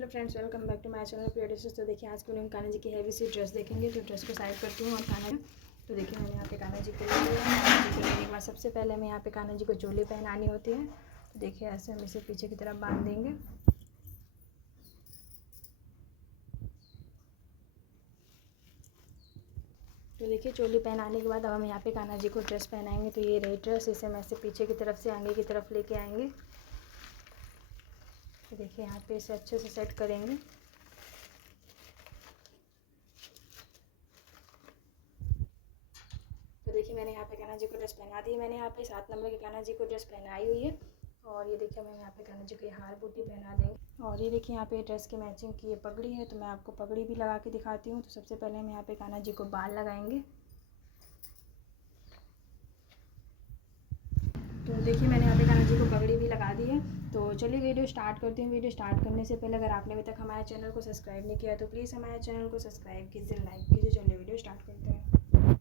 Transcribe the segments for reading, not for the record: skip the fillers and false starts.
Hello friends, welcome back to my channel Priya dishes. तो देखिए आज की वीडियो में कान्हा जी की हैवी सी ड्रेस देखेंगे। तो ड्रेस को साइड करती हूँ और कान्हा तो देखिए मैंने यहाँ पे कान्हा जी को ले लिया है। कान्हा जी को लेने के बाद सबसे पहले हमें यहाँ पे कान्हा जी को चोली पहनानी होती है। तो देखिए ऐसे हम इसे पीछे की तरफ बांध देंगे। तो देखिए चोली पहनाने के बाद अब हम यहाँ पे कान्हा जी को ड्रेस पहनाएंगे। तो ये रही ड्रेस, इसे हम ऐसे पीछे की तरफ से आगे की तरफ लेके आएंगे। तो देखिए यहाँ पे इसे अच्छे से सेट करेंगे। तो देखिए मैंने यहाँ पे कान्हा जी को ड्रेस पहना दी है। मैंने यहाँ पे 7 नंबर के कान्हा जी को ड्रेस पहनाई हुई है। और ये देखिए मैं यहाँ पे कान्हा जी को हार बूटी पहना देंगे। और ये देखिए यहाँ पे ड्रेस के मैचिंग की ये पगड़ी है। तो मैं आपको पगड़ी भी लगा के दिखाती हूँ। तो सबसे पहले हम यहाँ पे कान्हा जी को बाल लगाएंगे। तो देखिए मैंने यहाँ पे कान्हा जी को पगड़ी भी लगा दी है। तो चलिए वीडियो स्टार्ट करती हूँ। वीडियो स्टार्ट करने से पहले अगर आपने अभी तक हमारे चैनल को सब्सक्राइब नहीं किया तो प्लीज़ हमारे चैनल को सब्सक्राइब कीजिए, लाइक कीजिए। चलिए वीडियो स्टार्ट करते हैं।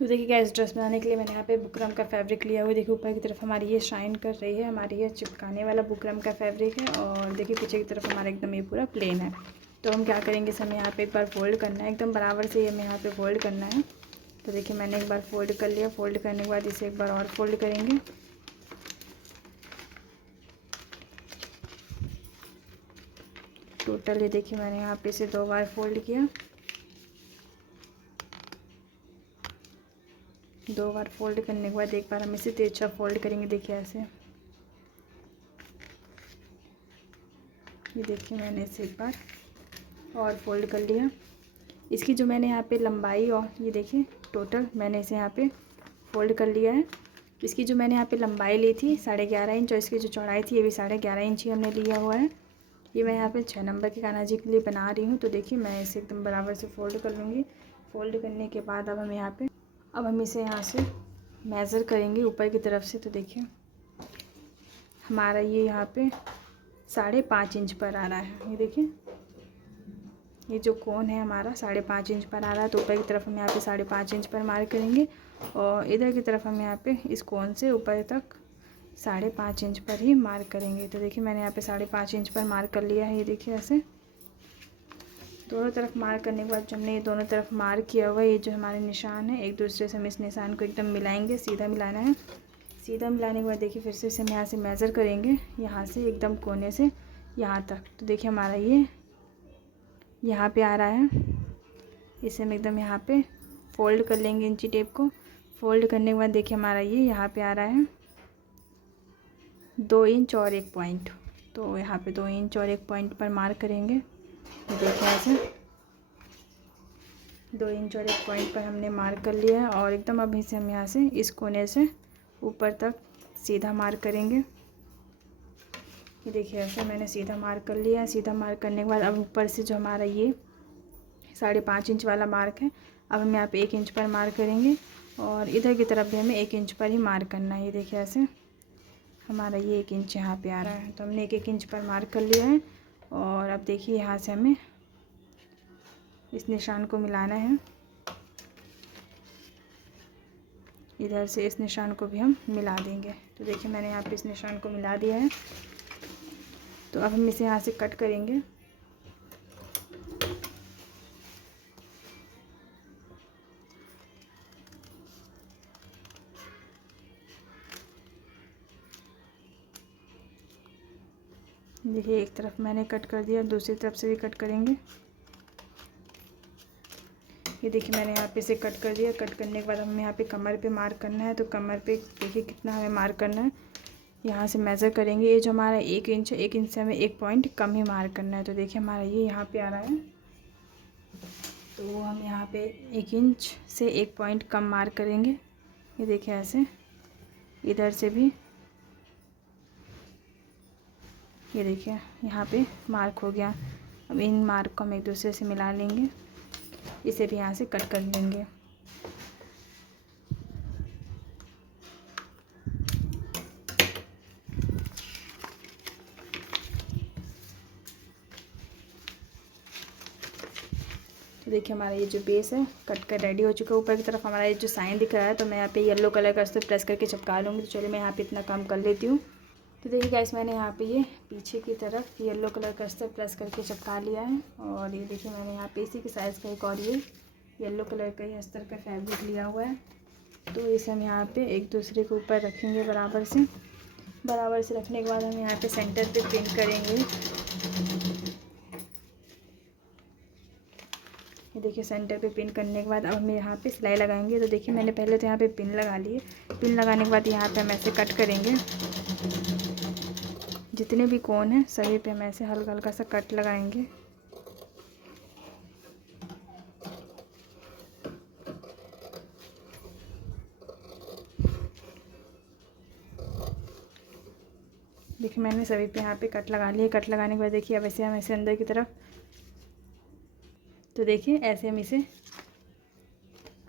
तो देखिए क्या, इस ड्रेस बनाने के लिए मैंने यहाँ पे बुकरम का फैब्रिक लिया हुआ है। देखिए ऊपर की तरफ हमारी ये शाइन कर रही है, हमारी ये चिपकाने वाला बुकरम का फैब्रिक है। और देखिए पीछे की तरफ हमारा एकदम ये पूरा प्लेन है। तो हम क्या करेंगे, इसे हमें यहाँ पे एक बार फोल्ड करना है, एकदम बराबर से हमें यहाँ पे फोल्ड करना है। तो देखिए मैंने एक बार फोल्ड कर लिया। फोल्ड करने के बाद इसे एक बार और फोल्ड करेंगे। टोटल ये देखिए मैंने यहाँ पे इसे 2 बार फोल्ड किया। 2 बार फोल्ड करने के बाद एक बार हम इसे तिरछा फोल्ड करेंगे। देखिए ऐसे, ये देखिए मैंने इसे एक बार और फोल्ड कर लिया। इसकी जो मैंने यहाँ पे लंबाई, और ये देखिए टोटल मैंने इसे यहाँ पे फोल्ड कर लिया है। इसकी जो मैंने यहाँ पे लंबाई ली थी 11.5 इंच, और इसकी जो चौड़ाई थी ये भी 11.5 इंच ही हमने लिया हुआ है। ये मैं यहाँ पे 6 नंबर के कान्हा जी के लिए बना रही हूँ। तो देखिए मैं इसे एकदम बराबर से फोल्ड कर लूँगी। फोल्ड करने के बाद अब हम इसे यहाँ से मेज़र करेंगे ऊपर की तरफ से। तो देखिए हमारा ये यहाँ पे 5.5 इंच पर आ रहा है। ये देखिए ये जो कोन है हमारा 5.5 इंच पर आ रहा है। तो ऊपर की तरफ हम यहाँ पे 5.5 इंच पर मार्क करेंगे। और इधर की तरफ हम यहाँ पे इस कोन से ऊपर तक 5.5 इंच पर ही मार्क करेंगे। तो देखिए मैंने यहाँ पे 5.5 इंच पर मार्क कर लिया है। ये देखिए ऐसे दोनों तरफ मार्क करने के बाद जो हमने ये दोनों तरफ मार्क किया हुआ है, ये जो हमारे निशान है एक दूसरे से हम इस निशान को एकदम मिलाएंगे, सीधा मिलाना है। सीधा मिलाने के बाद देखिए फिर से इसे हम यहाँ से मेज़र करेंगे, यहाँ से एकदम कोने से यहाँ तक। तो देखिए हमारा ये यहाँ पे आ रहा है। इसे हम एकदम यहाँ पे फोल्ड कर लेंगे इंची टेप को। फोल्ड करने के बाद देखिए हमारा ये यहाँ पे आ रहा है 2 इंच और 1 पॉइंट। तो यहाँ पे 2 इंच और 1 पॉइंट पर मार्क करेंगे। देखिए ऐसे 2 इंच और 1 पॉइंट पर हमने मार्क कर लिया है। और एकदम अब इसे हम यहाँ से इस कोने से ऊपर तक सीधा मार्क करेंगे। ये देखिए ऐसे मैंने सीधा मार्क कर लिया है। सीधा मार्क करने के बाद अब ऊपर से जो हमारा ये 5.5 इंच वाला मार्क है, अब हम यहाँ पे 1 इंच पर मार्क करेंगे। और इधर की तरफ भी हमें 1 इंच पर ही मार्क करना है। ये देखिए ऐसे हमारा ये 1 इंच यहाँ पे आ रहा है। तो हमने 1 इंच पर मार्क कर लिया है। और अब देखिए यहाँ से हमें इस निशान को मिलाना है। इधर से इस निशान को भी हम मिला देंगे। तो देखिए मैंने यहाँ पे इस निशान को मिला दिया है। तो अब हम इसे यहाँ से कट करेंगे। देखिए एक तरफ मैंने कट कर दिया, दूसरी तरफ से भी कट करेंगे। ये देखिए मैंने यहाँ पे इसे कट कर दिया। कट करने के बाद हमें यहाँ पे कमर पे मार्क करना है। तो कमर पे देखिए कितना हमें मार्क करना है, यहाँ से मेज़र करेंगे। ये जो हमारा 1 इंच है, 1 इंच से हमें 1 पॉइंट कम ही मार्क करना है। तो देखिए हमारा ये यहाँ पे आ रहा है। तो हम यहाँ पे 1 इंच से 1 पॉइंट कम मार्क करेंगे। ये देखिए ऐसे इधर से भी, ये देखिए यहाँ पे मार्क हो गया। अब इन मार्क को हम एक दूसरे से मिला लेंगे। इसे भी यहाँ से कट कर लेंगे। तो देखिए हमारा ये जो बेस है कट कर रेडी हो चुका है। ऊपर की तरफ हमारा ये जो साइन दिख रहा है, तो मैं यहाँ पे येलो कलर का इस पर प्रेस करके चिपका लूँगी। तो चलिए मैं यहाँ पे इतना काम कर लेती हूँ। तो देखिए गाइस, मैंने यहाँ पे ये पीछे की तरफ येलो कलर का अस्तर प्रेस करके चिपका लिया है। और ये देखिए मैंने यहाँ पे इसी के साइज़ का एक और ये येलो कलर का ही अस्तर का फैब्रिक लिया हुआ है। तो इसे हम यहाँ पे एक दूसरे के ऊपर रखेंगे बराबर से रखने के बाद हम यहाँ पे सेंटर पे पिन करेंगे। ये देखिए सेंटर पे पिन करने के बाद अब हम यहाँ पे सिलाई लगाएंगे। तो देखिए मैंने पहले तो यहाँ पे पिन लगा लिए। पिन लगाने के बाद यहाँ पे हम ऐसे कट करेंगे। जितने भी कोन हैं सभी पे हम ऐसे हल्का हल्का सा कट लगाएंगे। देखिए मैंने सभी पे यहाँ पे कट लगा लिए। कट लगाने के बाद देखिए अब ऐसे हम ऐसे अंदर की तरफ, तो देखिए ऐसे हम इसे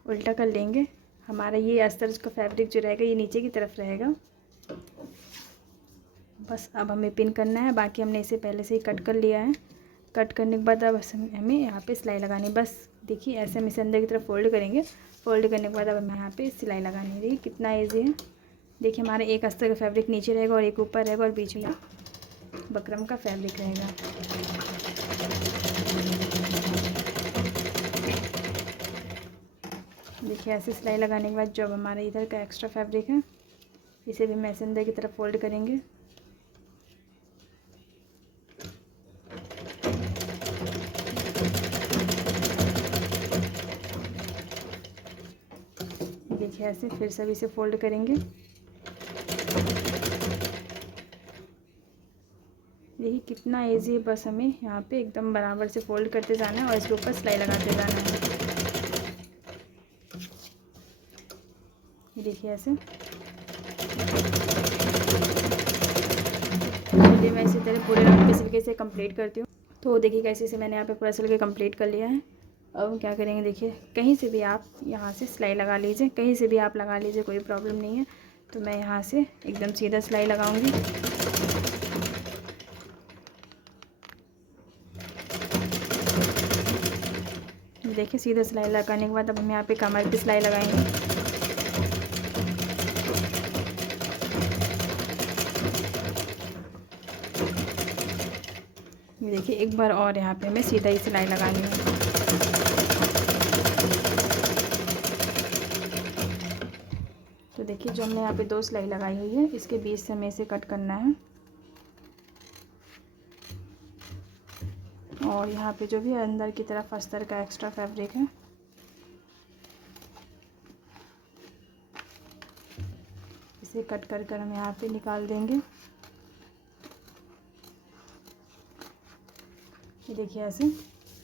उल्टा कर लेंगे। हमारा ये अस्तर का फैब्रिक जो रहेगा ये नीचे की तरफ रहेगा। बस अब हमें पिन करना है, बाकी हमने इसे पहले से ही कट कर लिया है। कट करने के बाद अब हमें यहाँ पे सिलाई लगानी। बस देखिए ऐसे हम इसे अंदर की तरफ फोल्ड करेंगे। फोल्ड करने के बाद अब हमें यहाँ पे सिलाई लगानी है। देखिए कितना ईजी है। देखिए हमारा एक अस्तर का फैब्रिक नीचे रहेगा और एक ऊपर रहेगा और बीच में बकरम का फैब्रिक रहेगा। देखिए ऐसे सिलाई लगाने के बाद जो हमारा इधर का एक्स्ट्रा फैब्रिक है इसे भी हम ऐसे अंदर की तरफ फोल्ड करेंगे। देखिए ऐसे फिर से इसे फोल्ड करेंगे। देखिए कितना इजी है। बस हमें यहाँ पे एकदम बराबर से फोल्ड करते जाना है और इसके ऊपर सिलाई लगाते जाना है। देखिए ऐसे। चलिए मैं इसी तरह पूरे राउंड पे सिल के कंप्लीट करती हूँ। तो देखिए कैसे से मैंने यहाँ पे पूरा सिल के कंप्लीट कर लिया है। अब हम क्या करेंगे, देखिए कहीं से भी आप यहाँ से सिलाई लगा लीजिए, कहीं से भी आप लगा लीजिए, कोई प्रॉब्लम नहीं है। तो मैं यहाँ से एकदम सीधा सिलाई लगाऊंगी। देखिए सीधा सिलाई लगाने के बाद अब हम यहाँ पे कमर पे सिलाई लगाएंगे। देखिए एक बार और यहाँ पे हमें सीधा ही सिलाई लगानी है। तो देखिए जो हमने यहाँ पे 2 सिलाई लगाई हुई है इसके बीच से हमें इसे कट करना है। और यहाँ पे जो भी अंदर की तरफ अस्तर का एक्स्ट्रा फैब्रिक है इसे कट कर हम यहाँ पे निकाल देंगे। ये देखिए ऐसे।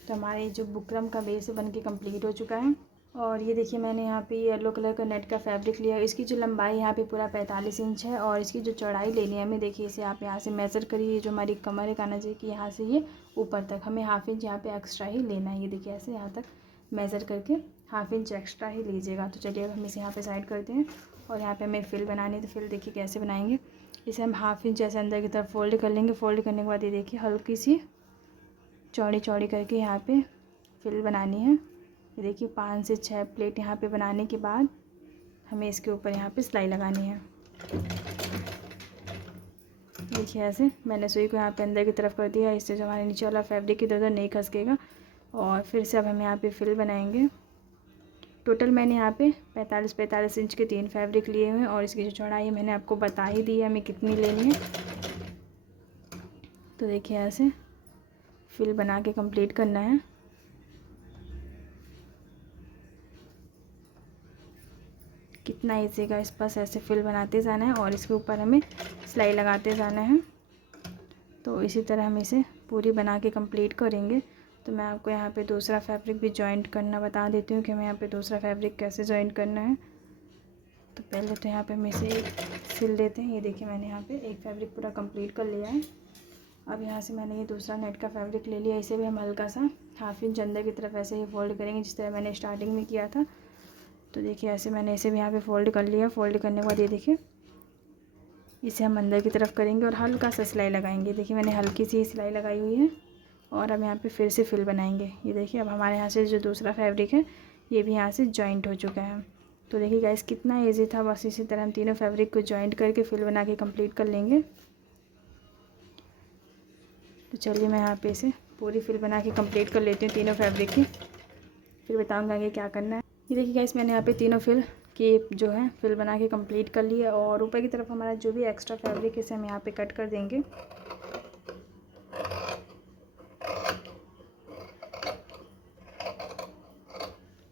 तो हमारे जो बुकरम का बेस बन के कम्प्लीट हो चुका है। और ये देखिए मैंने यहाँ पे येलो कलर का नेट का फैब्रिक लिया है। इसकी जो लंबाई यहाँ पे पूरा 45 इंच है और इसकी जो चौड़ाई लेनी है हमें, देखिए इसे आप यहाँ से मेज़र करिए। जो हमारी कमर है कहना चाहिए कि यहाँ से ये ऊपर तक हमें हाफ इंच यहाँ पे एक्स्ट्रा ही लेना है। ये देखिए ऐसे यहाँ तक मेज़र करके हाफ इंच एक्स्ट्रा ही लीजिएगा। तो चलिए अब हम इसे यहाँ पे साइड करते हैं। और यहाँ पे हमें फिल बनानी है। तो फिल देखिए कैसे बनाएंगे, इसे हम हाफ इंच ऐसे अंदर की तरफ फोल्ड कर लेंगे। फोल्ड करने के बाद ये देखिए हल्की सी चौड़ी चौड़ी करके यहाँ पे फिल बनानी है। ये देखिए 5 से 6 प्लेट यहाँ पे बनाने के बाद हमें इसके ऊपर यहाँ पे सिलाई लगानी है। देखिए ऐसे मैंने सुई को यहाँ पे अंदर की तरफ कर दिया। इससे जो हमारे नीचे वाला फैब्रिक इधर उधर नहीं खसकेगा। और फिर से अब हम यहाँ पे फिल बनाएंगे। टोटल मैंने यहाँ पे 45 इंच के 3 फैब्रिक लिए हुए हैं। और इसकी जो चौड़ाई है मैंने आपको बता ही दी है हमें कितनी लेनी है। तो देखिए ऐसे फिल बना के कंप्लीट करना है। कितना इजी का, इस पास ऐसे फिल बनाते जाना है और इसके ऊपर हमें सिलाई लगाते जाना है। तो इसी तरह हम इसे पूरी बना के कंप्लीट करेंगे। तो मैं आपको यहाँ पे दूसरा फैब्रिक भी जॉइंट करना बता देती हूँ कि हमें यहाँ पे दूसरा फैब्रिक कैसे जॉइंट करना है। तो पहले तो यहाँ पे हम इसे सिल देते हैं। ये देखिए मैंने यहाँ पे एक फैब्रिक पूरा कंप्लीट कर लिया है। अब यहाँ से मैंने ये दूसरा नेट का फैब्रिक ले लिया। इसे भी हम हल्का सा हाफ इंच अंदर की तरफ ऐसे ही फोल्ड करेंगे जिस तरह मैंने स्टार्टिंग में किया था। तो देखिए ऐसे मैंने इसे भी यहाँ पे फोल्ड कर लिया। फोल्ड करने के बाद ये देखिए इसे हम अंदर की तरफ करेंगे और हल्का सा सिलाई लगाएंगे। देखिए मैंने हल्की सी सिलाई लगाई हुई है। और अब यहाँ पे फिर से फिल बनाएंगे। ये देखिए अब हमारे यहाँ से जो दूसरा फैब्रिक है ये भी यहाँ से जॉइंट हो चुका है। तो देखिए गाइस कितना ईजी था। बस इसी तरह हम तीनों फैब्रिक को जॉइंट करके फिल बना के कंप्लीट कर लेंगे। तो चलिए मैं यहाँ पे इसे पूरी फिल बना के कंप्लीट कर लेती हूँ तीनों फैब्रिक की, फिर बताऊँगा आगे क्या करना है। ये देखिए गाइस, मैंने यहाँ पे तीनों फिल की जो है फिल बना के कंप्लीट कर ली है। और ऊपर की तरफ हमारा जो भी एक्स्ट्रा फैब्रिक है इसे हम यहाँ पे कट कर देंगे।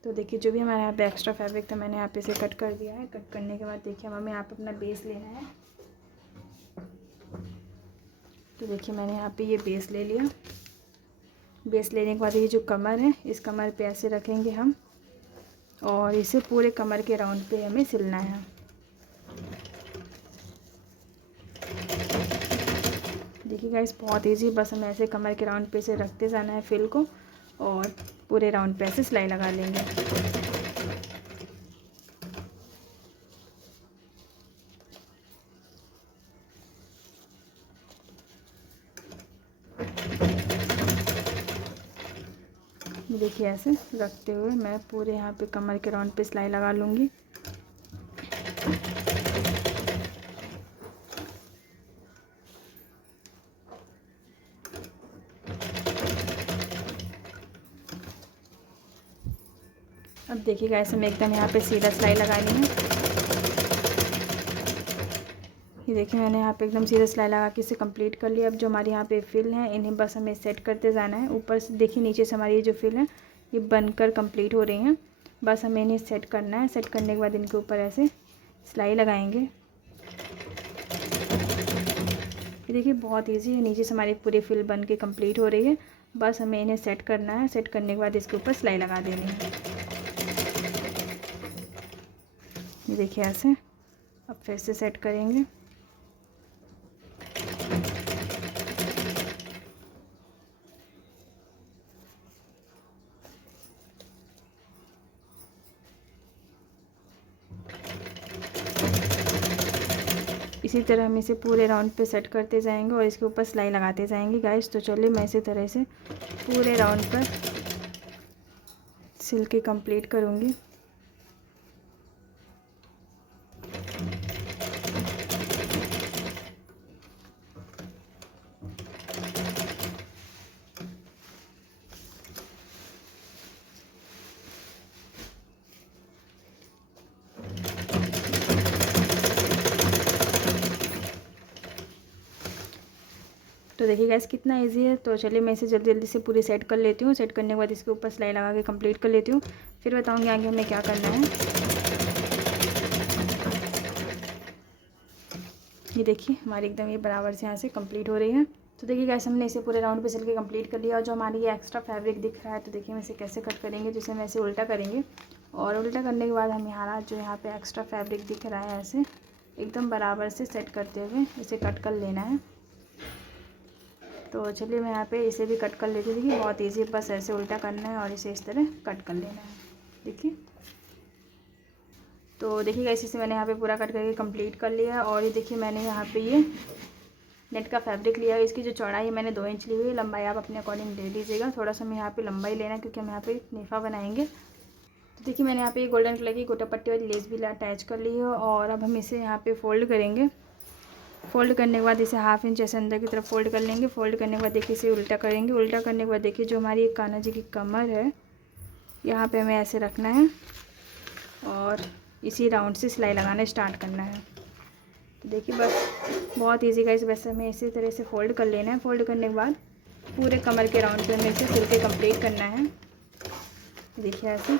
तो देखिए जो भी हमारे यहाँ पे एक्स्ट्रा फैब्रिक था मैंने यहाँ पे इसे कट कर दिया है। कट करने के बाद देखिए हमें यहाँ पे अपना बेस लेना है। तो देखिए मैंने यहाँ पे ये बेस ले लिया। बेस लेने के बाद ये जो कमर है इस कमर पे ऐसे रखेंगे हम, और इसे पूरे कमर के राउंड पे हमें सिलना है। देखिए गाइस बहुत इजी, बस हमें ऐसे कमर के राउंड पे से रखते जाना है फिल को, और पूरे राउंड पे ऐसे सिलाई लगा लेंगे। देखिए ऐसे रखते हुए मैं पूरे यहाँ पे कमर के राउंड पे सिलाई लगा लूँगी। अब देखिएगा ऐसे में एकदम यहाँ पे सीधा सिलाई लगानी है। ये देखिए मैंने यहाँ पे एकदम सीधा सिलाई लगा के इसे कंप्लीट कर लिया। अब जो हमारे यहाँ पे फिल हैं इन्हें बस हमें सेट करते जाना है। ऊपर से देखिए नीचे से हमारी ये जो फिल है ये बनकर कंप्लीट हो रही हैं। बस हमें इन्हें सेट करना है। सेट करने के बाद इनके ऊपर ऐसे सिलाई लगाएंगे। ये देखिए बहुत ईजी है, नीचे से हमारी पूरी फिल बन के कम्प्लीट हो रही है। बस हमें इन्हें सेट करना है। सेट करने के बाद इसके ऊपर सिलाई लगा देनी है। ये देखिए ऐसे अब फिर से सेट करेंगे। इसी तरह हम इसे पूरे राउंड पे सेट करते जाएंगे और इसके ऊपर सिलाई लगाते जाएंगे गाइस। तो चलिए मैं इसी तरह से पूरे राउंड पर सिल के कंप्लीट करूँगी। तो देखिए गाइस कितना इजी है। तो चलिए मैं इसे जल्दी जल्दी से पूरी सेट कर लेती हूँ। सेट करने के बाद इसके ऊपर सिलाई लगा के कंप्लीट कर लेती हूँ, फिर बताऊँगी आगे हमें क्या करना है। ये देखिए हमारी एकदम ये बराबर से यहाँ से कंप्लीट हो रही है। तो देखिए गाइस हमने इसे पूरे राउंड पे सिल के कंप्लीट कर लिया। और जो हमारी ये एक्स्ट्रा फैब्रिक दिख रहा है तो देखिए हम इसे कैसे कट करेंगे। जिसे हम ऐसे उल्टा करेंगे, और उल्टा करने के बाद हम यहाँ पे एक्स्ट्रा फैब्रिक दिख रहा है ऐसे एकदम बराबर से सेट करते हुए इसे कट कर लेना है। तो चलिए मैं यहाँ पे इसे भी कट कर लेती हूँ। देखिए बहुत इजी, बस ऐसे उल्टा करना है और इसे इस तरह कट कर लेना है। देखिए तो देखिएगा इसी से मैंने यहाँ पे पूरा कट करके कंप्लीट कर लिया है। और ये देखिए मैंने यहाँ पे ये नेट का फैब्रिक लिया है। इसकी जो चौड़ाई है मैंने 2 इंच ली हुई है। लंबाई आप अपने अकॉर्डिंग ले लीजिएगा। थोड़ा सा हमें यहाँ पे लंबाई लेना है क्योंकि हम यहाँ पे नेफा बनाएंगे। तो देखिए मैंने यहाँ पे गोल्डन कलर की गोटा पट्टी वाली लेस भी अटैच कर ली है। और अब हम इसे यहाँ पे फोल्ड करेंगे। फोल्ड करने के बाद इसे 1/2 इंच ऐसे अंदर की तरफ फोल्ड कर लेंगे। फोल्ड करने के बाद देखिए इसे उल्टा करेंगे। उल्टा करने के बाद देखिए जो हमारी कान्हा जी की कमर है यहाँ पे हमें ऐसे रखना है और इसी राउंड से सिलाई लगाना स्टार्ट करना है। तो देखिए बस बहुत ईजी गाइस, वैसे हमें इसी तरह से फ़ोल्ड कर लेना है। फ़ोल्ड करने के बाद पूरे कमर के राउंड पे हमें इसे सिल के कंप्लीट करना है। देखिए ऐसे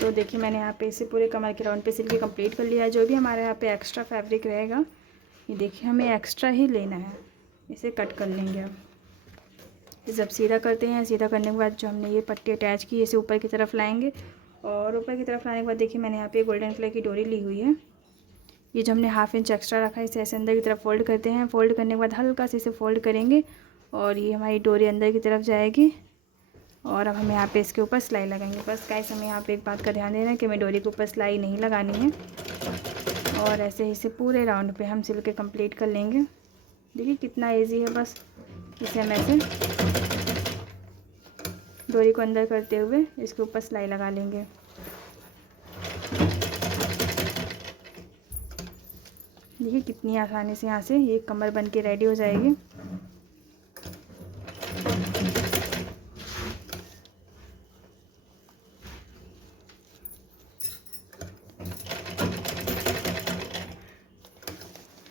तो देखिए मैंने यहाँ पे इसे पूरे कमर के राउंड पे सिल के कंप्लीट कर लिया है। जो भी हमारे यहाँ पे एक्स्ट्रा फैब्रिक रहेगा ये देखिए हमें एक्स्ट्रा ही लेना है, इसे कट कर लेंगे। अब जब सीधा करते हैं, सीधा करने के बाद जो हमने ये पट्टी अटैच की इसे ऊपर की तरफ लाएंगे। और ऊपर की तरफ लाने के बाद देखिए मैंने यहाँ पे गोल्डन कलर की डोरी ली हुई है। ये जो हमने 1/2 इंच एक्स्ट्रा रखा है इसे ऐसे अंदर की तरफ फोल्ड करते हैं। फोल्ड करने के बाद हल्का से इसे फोल्ड करेंगे और ये हमारी डोरी अंदर की तरफ जाएगी। और अब हम यहाँ पे इसके ऊपर सिलाई लगाएंगे। बस गाइस हमें यहाँ पे एक बात का ध्यान देना है कि हमें डोरी के ऊपर सिलाई नहीं लगानी है। और ऐसे ही इसे पूरे राउंड पे हम सिल के कंप्लीट कर लेंगे। देखिए कितना इजी है, बस इसे हम ऐसे डोरी को अंदर करते हुए इसके ऊपर सिलाई लगा लेंगे। देखिए कितनी आसानी से यहाँ से ये कमर बन के रेडी हो जाएगी।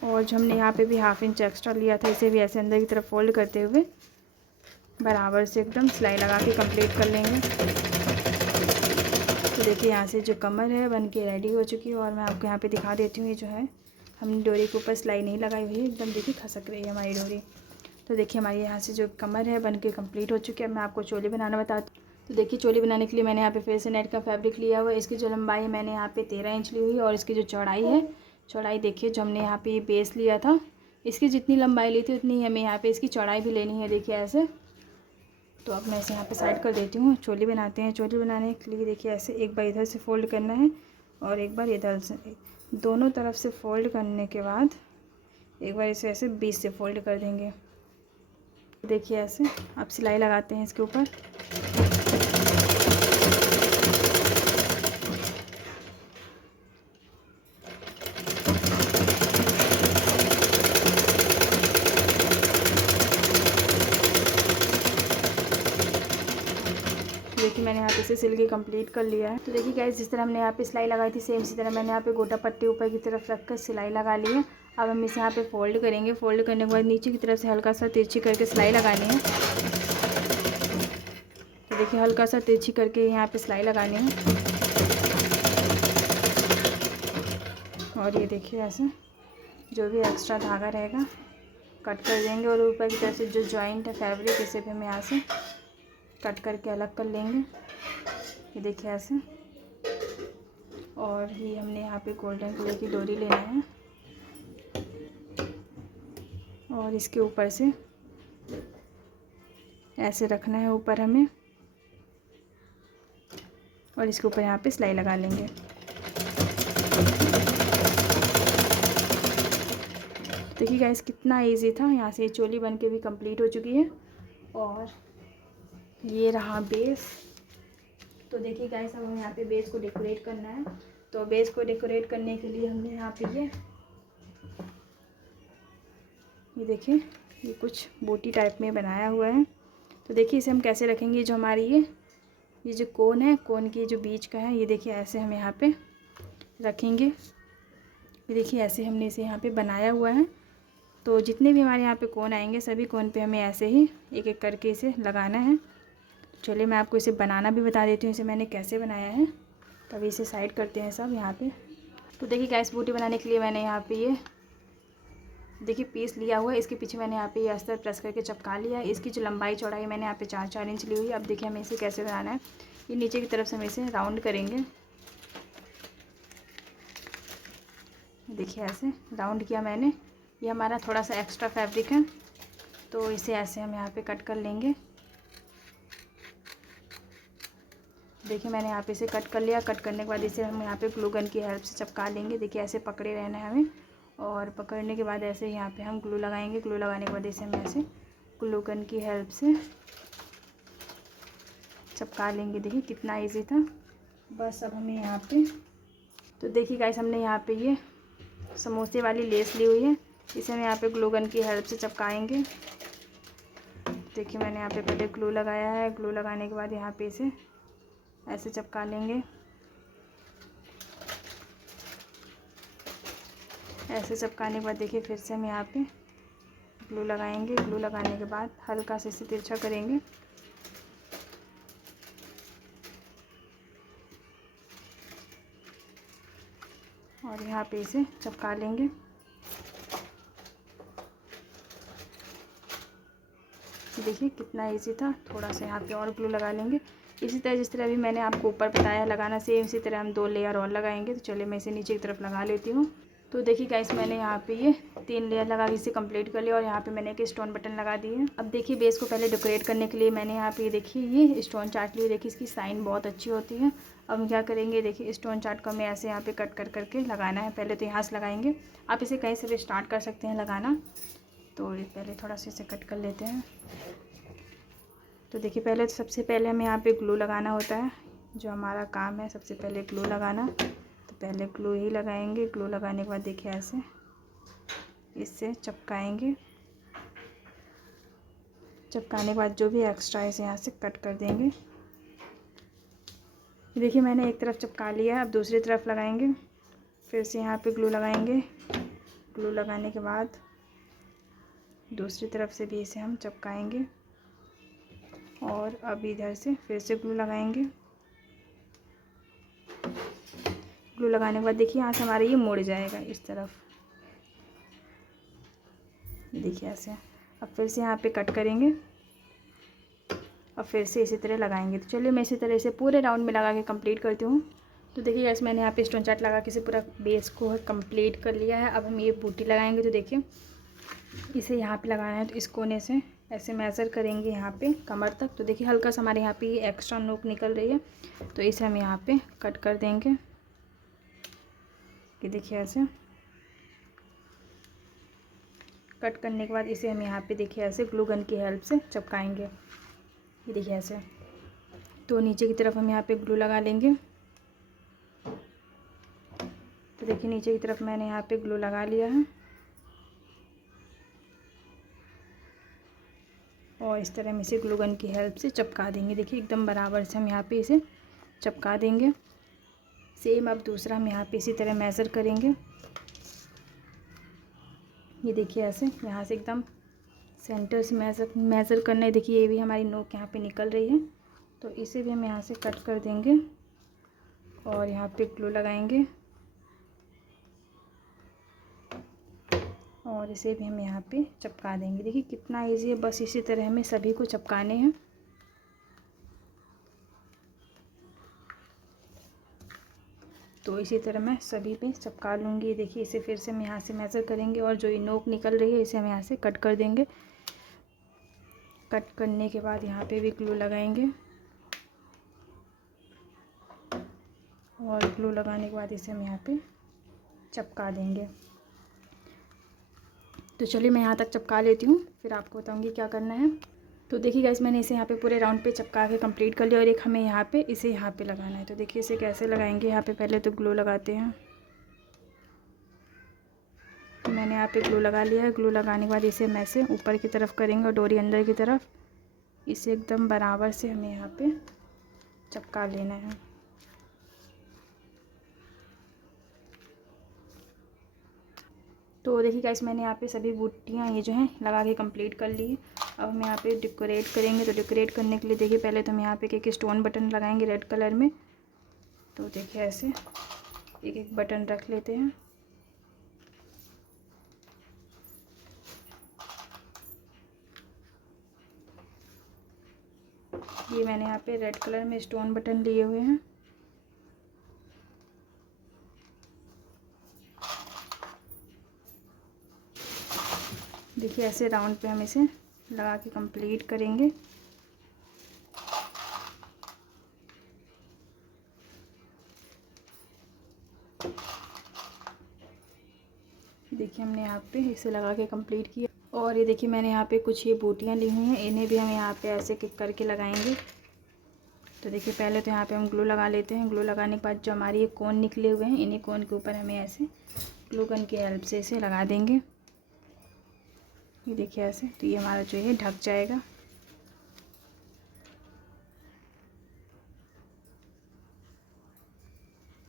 और जो हमने यहाँ पे भी 1/2 इंच एक्स्ट्रा लिया था, इसे भी ऐसे अंदर की तरफ फोल्ड करते हुए बराबर से एकदम सिलाई लगा के कंप्लीट कर लेंगे। तो देखिए यहाँ से जो कमर है बन के रेडी हो चुकी है। और मैं आपको यहाँ पे दिखा देती हूँ, ये जो है हमने डोरी के ऊपर सिलाई नहीं लगाई हुई है, एकदम देखिए खसक रही है हमारी डोरी। तो देखिए हमारी यहाँ से जो कमर है बन के कम्प्लीट हो चुकी है। अब मैं आपको चोली बनाना बताती हूँ। तो देखिए चोली बनाने के लिए मैंने यहाँ पे फिर से नेट का फैब्रिक लिया हुआ है। इसकी जो लंबाई है मैंने यहाँ पे 13 इंच ली हुई है। और इसकी जो चौड़ाई है, चौड़ाई देखिए जो हमने यहाँ पे ये बेस लिया था, इसकी जितनी लंबाई ली थी उतनी हमें यहाँ पे इसकी चौड़ाई भी लेनी है। देखिए ऐसे। तो अब मैं इसे यहाँ पे साइड कर देती हूँ। चोली बनाते हैं। चोली बनाने के लिए देखिए ऐसे एक बार इधर से फोल्ड करना है और एक बार इधर से, दोनों तरफ से फोल्ड करने के बाद एक बार इसे ऐसे बीच से फोल्ड कर देंगे। देखिए ऐसे। अब सिलाई लगाते हैं इसके ऊपर। देखिए मैंने यहाँ पे इसे सिल के कंप्लीट कर लिया है। तो देखिए गाइस, जिस तरह हमने यहाँ पे सिलाई लगाई थी सेम इसी तरह मैंने यहाँ पे गोटा पट्टी ऊपर की तरफ रख कर सिलाई लगा ली है। अब हम इसे यहाँ पे फोल्ड करेंगे। फोल्ड करने के बाद नीचे की तरफ से हल्का सा तिरछी करके सिलाई लगानी है। तो देखिए हल्का सा तिरछी करके यहाँ पे सिलाई लगानी है। और ये देखिए ऐसे जो भी एक्स्ट्रा धागा रहेगा कट कर देंगे। और ऊपर की तरफ से जो जॉइंट है फैब्रिक, इसे भी हम यहाँ से कट करके अलग कर लेंगे। ये देखिए ऐसे। और ये हमने यहाँ पे गोल्डन कलर की डोरी लेना है और इसके ऊपर से ऐसे रखना है ऊपर हमें, और इसके ऊपर यहाँ पे सिलाई लगा लेंगे। देखिए गाइस कितना इजी था। यहाँ से ये चोली बन के भी कंप्लीट हो चुकी है। और ये रहा बेस। तो देखिए गाइस, अब हमें यहाँ पे बेस को डेकोरेट करना है। तो बेस को डेकोरेट करने के लिए हमने यहाँ पे ये देखिए ये कुछ बूटी टाइप में बनाया हुआ है। तो देखिए इसे हम कैसे रखेंगे। जो हमारी ये जो कोन है, कोन की जो बीच का है, ये देखिए ऐसे हम यहाँ पे रखेंगे। ये देखिए ऐसे हमने इसे यहाँ पे बनाया हुआ है। तो जितने भी हमारे यहाँ पे कोन आएंगे सभी कोन पे हमें ऐसे ही एक एक करके इसे लगाना है। चलिए मैं आपको इसे बनाना भी बता देती हूँ, इसे मैंने कैसे बनाया है। तभी इसे साइड करते हैं सब यहाँ पे। तो देखिए गैस, बूटी बनाने के लिए मैंने यहाँ पे ये देखिए पीस लिया हुआ है। इसके पीछे मैंने यहाँ पे ये अस्तर प्रेस करके चिपका लिया है। इसकी जो लंबाई चौड़ाई मैंने यहाँ पे 4-4 इंच ली हुई है। अब देखिए हमें इसे कैसे बनाना है। ये नीचे की तरफ से हम इसे राउंड करेंगे। देखिए ऐसे राउंड किया मैंने। ये हमारा थोड़ा सा एक्स्ट्रा फैब्रिक है, तो इसे ऐसे हम यहाँ पे कट कर लेंगे। देखिए मैंने यहाँ पे इसे कट कर लिया। कट करने के बाद इसे हम यहाँ पे ग्लू गन की हेल्प से चिपका लेंगे। देखिए ऐसे पकड़े रहना है हमें, और पकड़ने के बाद ऐसे यहाँ पे हम ग्लू लगाएंगे। ग्लू लगाने के बाद इसे हम ऐसे ग्लू गन की हेल्प से चिपका लेंगे। देखिए कितना इजी था। बस अब हमें यहाँ पे, तो देखिए गाइस, हमने यहाँ पे ये समोसे वाली लेस ली हुई है। इसे हम यहाँ पे ग्लू गन की हेल्प से चिपकाएंगे। देखिए मैंने यहाँ पे पहले ग्लू लगाया है। ग्लू लगाने के बाद यहाँ पे इसे ऐसे चिपका लेंगे। ऐसे चिपकाने के बाद देखिए फिर से हम यहाँ पे ग्लू लगाएंगे। ग्लू लगाने के बाद हल्का से इसे तिरछा करेंगे। और यहाँ पे इसे चिपका लेंगे। देखिए कितना इजी था। थोड़ा सा यहाँ पे और ग्लू लगा लेंगे। इसी तरह जिस तरह अभी मैंने आपको ऊपर बताया लगाना, सेम इसी तरह हम 2 लेयर और लगाएंगे। तो चलिए मैं इसे नीचे की तरफ लगा लेती हूँ। तो देखिए गाइस, मैंने यहाँ पे ये 3 लेयर लगा के इसे कंप्लीट कर लिया। और यहाँ पे मैंने एक स्टोन बटन लगा दी है। अब देखिए बेस को पहले डेकोरेट करने के लिए मैंने यहाँ पे देखिए ये स्टोन चार्ट ली। देखिए इसकी साइन बहुत अच्छी होती है। अब हम क्या करेंगे, देखिए स्टोन चार्ट को हमें ऐसे यहाँ पे कट कर करके लगाना है। पहले तो यहाँ से लगाएंगे, आप इसे कहीं से भी स्टार्ट कर सकते हैं लगाना। तो पहले थोड़ा सा इसे कट कर लेते हैं। तो देखिए पहले तो सबसे पहले हमें यहाँ पे ग्लू लगाना होता है, जो हमारा काम है सबसे पहले ग्लू लगाना। तो पहले ग्लू ही लगाएंगे। ग्लू लगाने के बाद देखिए ऐसे इससे चिपकाएंगे। चिपकाने के बाद जो भी एक्स्ट्रा है इसे यहाँ से कट कर देंगे। देखिए मैंने एक तरफ चिपका लिया है, अब दूसरी तरफ लगाएंगे। फिर से यहाँ पे ग्लू लगाएंगे। ग्लू लगाने के बाद दूसरी तरफ से भी इसे हम चिपकाएंगे और अब इधर से फिर से ग्लू लगाएंगे। ग्लू लगाने के बाद देखिए यहाँ से हमारा ये मुड़ जाएगा इस तरफ, देखिए ऐसे। अब फिर से यहाँ पे कट करेंगे और फिर से इसी तरह लगाएंगे। तो चलिए मैं इसी तरह से पूरे राउंड में लगा के कंप्लीट करती हूँ। तो देखिए गैस मैंने यहाँ पे स्टोन चार्ट लगा के इसे पूरा बेस को कंप्लीट कर लिया है। अब हम ये बूटी लगाएंगे। तो देखिए इसे यहाँ पे लगाना है, तो इस कोने से ऐसे मेज़र करेंगे यहाँ पे कमर तक। तो देखिए हल्का सा हमारे यहाँ पे ये एक्स्ट्रा नोक निकल रही है, तो इसे हम यहाँ पे कट कर देंगे। ये देखिए ऐसे कट करने के बाद इसे हम यहाँ पे देखिए ऐसे ग्लू गन की हेल्प से चिपकाएंगे। ये देखिए ऐसे। तो नीचे की तरफ हम यहाँ पे ग्लू लगा लेंगे। तो देखिए नीचे की तरफ मैंने यहाँ पे ग्लू लगा लिया है और इस तरह हम इसे ग्लू गन की हेल्प से चिपका देंगे। देखिए एकदम बराबर से हम यहाँ पे इसे चिपका देंगे। सेम अब दूसरा हम यहाँ पे इसी तरह मेज़र करेंगे। ये देखिए ऐसे यहाँ से एकदम सेंटर से मेज़र करना है। देखिए ये भी हमारी नोक यहाँ पे निकल रही है, तो इसे भी हम यहाँ से कट कर देंगे और यहाँ पे ग्लू लगाएंगे और इसे भी हम यहाँ पे चिपका देंगे। देखिए कितना इजी है, बस इसी तरह हमें सभी को चिपकाने हैं। तो इसी तरह मैं सभी पे चिपका लूँगी। देखिए इसे फिर से हम यहाँ से मेज़र करेंगे और जो ये नोक निकल रही है इसे हम यहाँ से कट कर देंगे। कट करने के बाद यहाँ पे भी ग्लू लगाएंगे और ग्लू लगाने के बाद इसे हम यहाँ पे चिपका देंगे। तो चलिए मैं यहाँ तक चिपका लेती हूँ, फिर आपको बताऊँगी क्या करना है। तो देखिए गाइस मैंने इसे यहाँ पे पूरे राउंड पे चिपका के कंप्लीट कर लिया और एक हमें यहाँ पे इसे यहाँ पे लगाना है। तो देखिए इसे कैसे लगाएंगे। यहाँ पे पहले तो ग्लू लगाते हैं। तो मैंने यहाँ पे ग्लू लगा लिया है। ग्लू लगाने के बाद इसे हम ऐसे ऊपर की तरफ करेंगे और डोरी अंदर की तरफ। इसे एकदम बराबर से हमें यहाँ पे चिपका लेना है। तो देखिए गाइस मैंने यहाँ पे सभी बूटियाँ ये जो हैं लगा के कंप्लीट कर ली। अब हम यहाँ पे डेकोरेट करेंगे। तो डेकोरेट करने के लिए देखिए पहले तो हम यहाँ पे एक स्टोन बटन लगाएंगे रेड कलर में। तो देखिए ऐसे एक एक बटन रख लेते हैं। ये मैंने यहाँ पे रेड कलर में स्टोन बटन लिए हुए हैं। देखिए ऐसे राउंड पे हम इसे लगा के कंप्लीट करेंगे। देखिए हमने यहाँ पे इसे लगा के कंप्लीट किया और ये देखिए मैंने यहाँ पे कुछ ये बूटियाँ ली हुई हैं, इन्हें भी हम यहाँ पे ऐसे किक करके लगाएंगे। तो देखिए पहले तो यहाँ पे हम ग्लू लगा लेते हैं। ग्लू लगाने के बाद जो हमारी ये कोन निकले हुए हैं, इन्हीं कोन के ऊपर हमें ऐसे ग्लू गन की हेल्प से इसे लगा देंगे। ये देखिए ऐसे। तो ये हमारा जो है ढक जाएगा।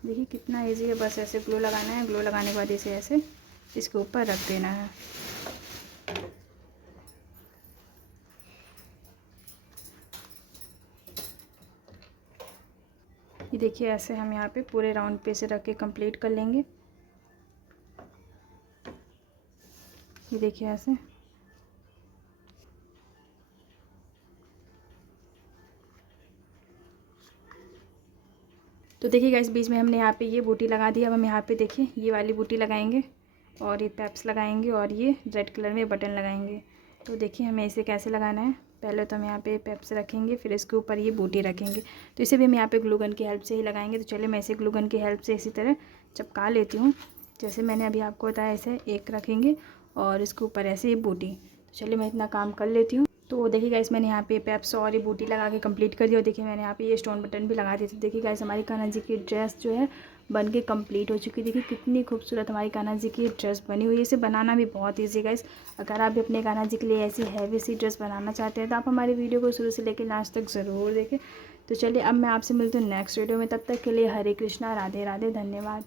देखिए कितना इजी है, बस ऐसे ग्लू लगाना है। ग्लू लगाने के बाद इसे ऐसे इसके ऊपर रख देना है। ये देखिए ऐसे हम यहाँ पे पूरे राउंड पे इसे रख के कंप्लीट कर लेंगे। ये देखिए ऐसे। तो देखिए गाइस बीच में हमने यहाँ पे ये बूटी लगा दी। अब हम यहाँ पे देखिए ये वाली बूटी लगाएंगे और ये पैप्स लगाएंगे और ये रेड कलर में बटन लगाएंगे। तो देखिए हमें इसे कैसे लगाना है। पहले तो हम यहाँ पे पेप्स रखेंगे, फिर इसके ऊपर ये बूटी रखेंगे। तो इसे भी हम यहाँ पे ग्लू गन की हेल्प से ही लगाएंगे। तो चलिए मैं इसे ग्लू गन की हेल्प से इसी तरह चिपका लेती हूँ। जैसे मैंने अभी आपको बताया ऐसे एक रखेंगे और इसके ऊपर ऐसे ही बूटी। तो चलिए मैं इतना काम कर लेती हूँ। तो देखिए गाइस मैंने यहाँ पे पेप्स और ये बूटी लगा के कंप्लीट कर दिया। देखिए मैंने यहाँ पे ये स्टोन बटन भी लगा दिए। तो देखिए गाइस हमारी कान्हा जी की ड्रेस जो है बन के कम्प्लीट हो चुकी है। देखिए कितनी खूबसूरत हमारी कान्हा जी की ड्रेस बनी हुई है। इसे बनाना भी बहुत ईजी गाइस। अगर आप भी अपने कान्हा जी के लिए ऐसी हैवी सी ड्रेस बनाना चाहते हैं तो आप हमारी वीडियो को शुरू से लेकर लास्ट तक ज़रूर देखें। तो चलिए अब मैं आपसे मिलती हूँ नेक्स्ट वीडियो में। तब तक के लिए हरे कृष्णा, राधे राधे, धन्यवाद।